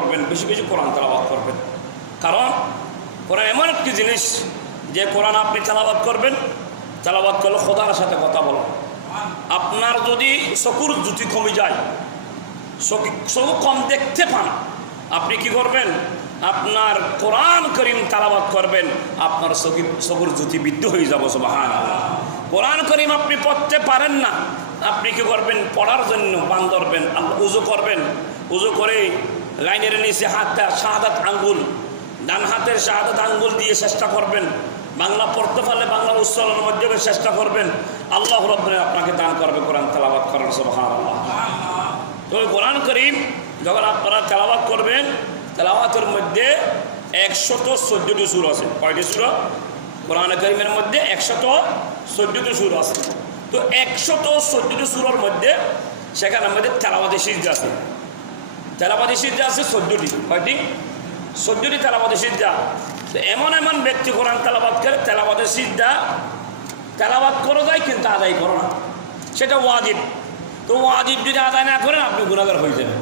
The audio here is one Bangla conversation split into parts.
করবেন, বেশি বেশি কোরআন তেলাবাদ করবেন। কারণ কোরআন এমন একটি জিনিস যে কোরআন আপনি তেলাবাদ করবেন তেলাবাদ করলে খোদার সাথে কথা বলো। আপনার যদি চকুর জুতি কমে যায় চোখ কম দেখতে পান, আপনি কি করবেন? আপনার কোরআন করিম তালাবাদ করবেন, আপনার চকি চকুর জ্যোতি বৃদ্ধ হয়ে যাব সুবাহান কোরআন করিম আপনি পড়তে পারেন না, আপনি কি করবেন? পড়ার জন্য বান ধরবেন উজু করবেন। উজু করে লাইনের নিচে হাতটা শাহাদাত আঙ্গুল, ডান হাতের শাহাদাত আঙ্গুল দিয়ে চেষ্টা করবেন। বাংলা পড়তে পারলে বাংলা উচ্চারণের মাধ্যমে চেষ্টা করবেন। আল্লাহ রব্বনে আপনাকে দান করবে কোরআন তালাবাদ করার আল্লাহ তো কোরআন করিম যখন আপনারা তেলাবাদ করবেন, তেলাওয়াতের মধ্যে একশত চোদ্দটি সুর আছে। কয়টি সুর? কোরআন করিমের মধ্যে একশত চোদ্দটি সুর আছে। তো একশত চোদ্দটি সুরের মধ্যে সেখানে আমাদের তেলাওয়াতে সিদ্ধ আছে। তেলাবাদী সিদ্ধা আছে চোদ্দটি। কয়টি? চোদ্দটি তেলাবাদী সিদ্ধা তো এমন এমন ব্যক্তি কোরআন তেলাবাদ করে তেলাবাদের সিদ্ধা তেলাবাদ করে যায় কিন্তু আদায় করো না। সেটা ওয়াজিব। তো ওয়াজিব যদি আদায় না করেন, আপনি গুণাগার হয়ে যাবেন।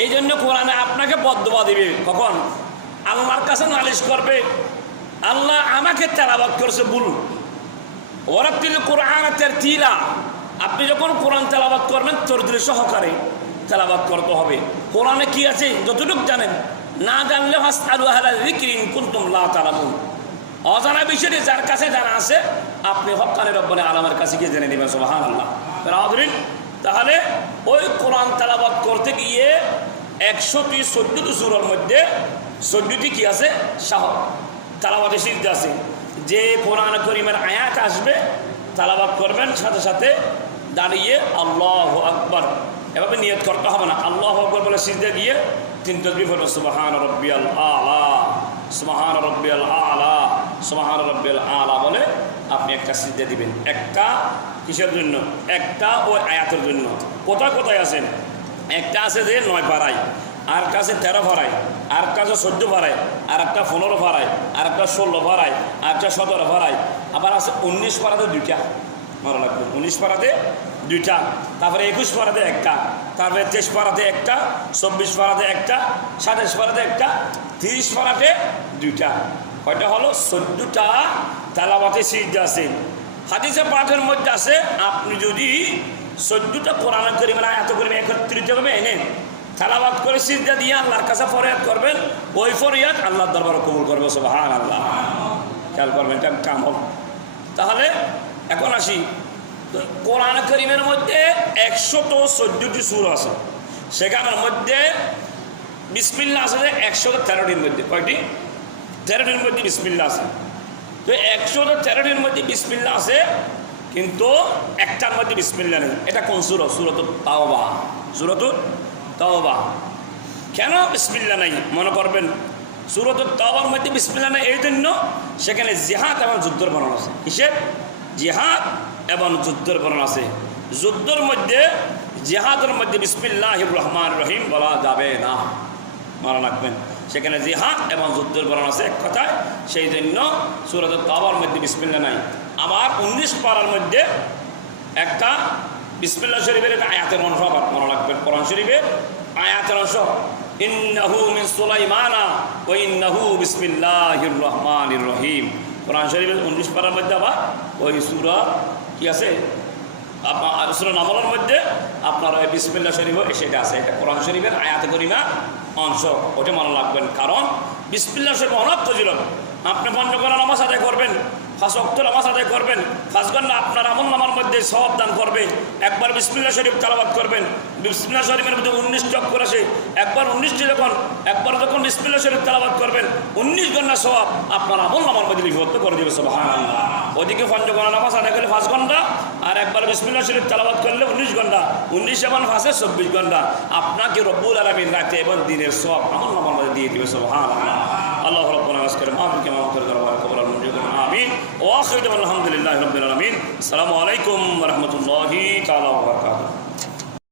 এই জন্য কোরআনে আপনাকে বদবা দিবে। কখন? আল্লাহর কাছে নালিশ করবে, আল্লাহ আমাকে তেলাবাদ করছে বলুন ওরা তিনি কোরআন তিলা আপনি যখন কোরআন তেলাবাদ করবেন তরদির সহকারে। তেলাবাদ করতে হবে। কোরআনে কি আছে? যতটুকু জানেন। না জানলে অজানা বিষয়টি যার কাছে জানা আছে, আপনি হকানি রব্বানে আলমের কাছে গিয়ে জেনে নেবেন সোহান আল্লাহ রাহরিন তাহলে ওই কোরআন তেলাবাদ করতে গিয়ে একশোটি চোদ্দটি সুরের মধ্যে চোদ্দটি কি আছে? শাহ তালাবাদে সিদ্ধ আছে। যে কোরআন করিমের আয়াত আসবে তালাবাদ করবেন, সাথে সাথে দাঁড়িয়ে আল্লাহ আকবর। এভাবে নিয়ত করতে হবে না। আল্লাহ আকবর বলে সিদ্ধে গিয়ে তিন তসবি পড়বেন সুবাহান রব্বিয়াল আলা, সুবাহান রব্বিয়াল আলা, সুবাহান রব্বিয়াল আলা বলে আপনি একটা সিদ্ধে দিবেন। একটা কিসের জন্য? একটা ওই আয়াতের জন্য। কোথায় কোথায় আছেন? একটা আছে যে নয় পাড়ায়, আর কাছে তেরো ভাড়ায় আর কাছে চোদ্দ ভাড়ায় আর একটা পনেরো ভাড়ায় আর একটা ষোলো ভাড়ায় আর একটা সতেরো ভাড়ায় আবার আছে উনিশ পাড়াতে দুইটা। ভালো লাগবে। উনিশ পাড়াতে দুইটা, তারপরে একুশ পাড়াতে একটা, তারপরে তেইশ পাড়াতে একটা, চব্বিশ পাড়াতে একটা, সাতাশ পাড়াতে একটা, তিরিশ পাড়াতে দুইটা। কয়টা হলো? চোদ্দটা তালাবাতে সিদ্ধ আছে। হাদিসে পাঠের মধ্যে আছে, আপনি যদি চোদ্দটা কোরআন করিবেন এত করিবেন একত্রিত করবে এনেন তালাবাদ করে সিদ্ধা দিয়ে আল্লাহর কাছে ফরিয়াদ করবেন, ওই ফরিয়াদ আল্লাহর দরবার কবুল করবে সব হান আল্লাহ খেয়াল করবেন, এটা কাম হবে। তাহলে এখন আসি। কোরআন করিমের মধ্যে একশত চোদ্দটি সুর আছে। সেখানের মধ্যে বিসমিল্লা আছে যে একশত তেরোটির মধ্যে। কয়টি? তেরোটির মধ্যে বিসমিল্লা আছে। তো একশত তেরোটির মধ্যে বিসমিল্লা আছে, কিন্তু একটার মধ্যে বিসমিল্লা নেই। এটা কোন সুর? সুরত তাওবা। সুরত তাওবা। কেন বিসমিল্লা নাই? মনে করবেন, সুরত তাওবার মধ্যে বিসমিল্লা নেই এই জন্য সেখানে জিহাদ এবং যুদ্ধের বর্ণন আছে। কিসের? জিহাদ এবং যুদ্ধের বর্ণন আছে। যুদ্ধের মধ্যে, জিহাদের মধ্যে বিসমিল্লাহ রহমান রহিম বলা যাবে না। মনে রাখবেন। সেখানে জিহাদ এবং যুদ্ধের বর্ণন আছে এক কথায়। সেই জন্য সুরত তাওবার মধ্যে বিসমিল্লা নাই। আবার উনিশ পাড়ার মধ্যে একটা বিসমিল্লা শরীফের একটা আয়াতের অংশ আবার মনে রাখবেন। কোরআন শরীফের আয়াতের অংশ। ইন্নাহু মিন সুলাইমানা ও ইন্নাহু বিসমিল্লাহির রহমানির রহিম। কোরআন শরীফের উনিশ পাড়ার মধ্যে আবার ওই সুরা কি আছে? আপনার সুরা নামলের মধ্যে আপনার ওই বিসমিল্লা শরীফ সেটা আছে। এটা কোরআন শরীফের আয়াতে করিমা অংশ। ওটা মনে রাখবেন। কারণ বিসমিল্লা শরীফ অনেক ফজিলত আপনি পঞ্চকরা নামাজ আদায় করবেন। ফাঁস অক্ত নামাজ আদায় করবেন। ফাঁস গন্না আপনার আমল নামার মধ্যে সব দান করবে একবার বিসমিল্লা শরীফ তালাবাদ করবেন। বিসমিল্লা শরীফের মধ্যে উনিশ চক্কর আছে একবার উনিশটি যখন, একবার যখন বিসমিল্লা শরীফ তালাবাদ করবেন, উনিশ ঘণ্টা সব আপনার আমল নামার মধ্যে লিপিবদ্ধ করে দেবে সব হ্যাঁ ওদিকে পঞ্চগণা নামাজ আদায় করলে পাঁচ ঘণ্টা আর একবার বিসমিল্লা শরীফ তালাবাদ করলে উনিশ ঘণ্টা উনিশ এবং ফাঁসে চব্বিশ ঘণ্টা আপনাকে রব্বুল আলমীর রাতে এবং দিনের সব আমল নামার মধ্যে দিয়ে দিবে সব হ্যাঁ আল্লাহ রব্বনা আজকের আমিন ওয়াখিদ আলহামদুলিল্লাহ রব্বিল আলামিন আসসালামু আলাইকুম ওয়া রাহমাতুল্লাহি তাআলা ওয়া বারাকাতুহু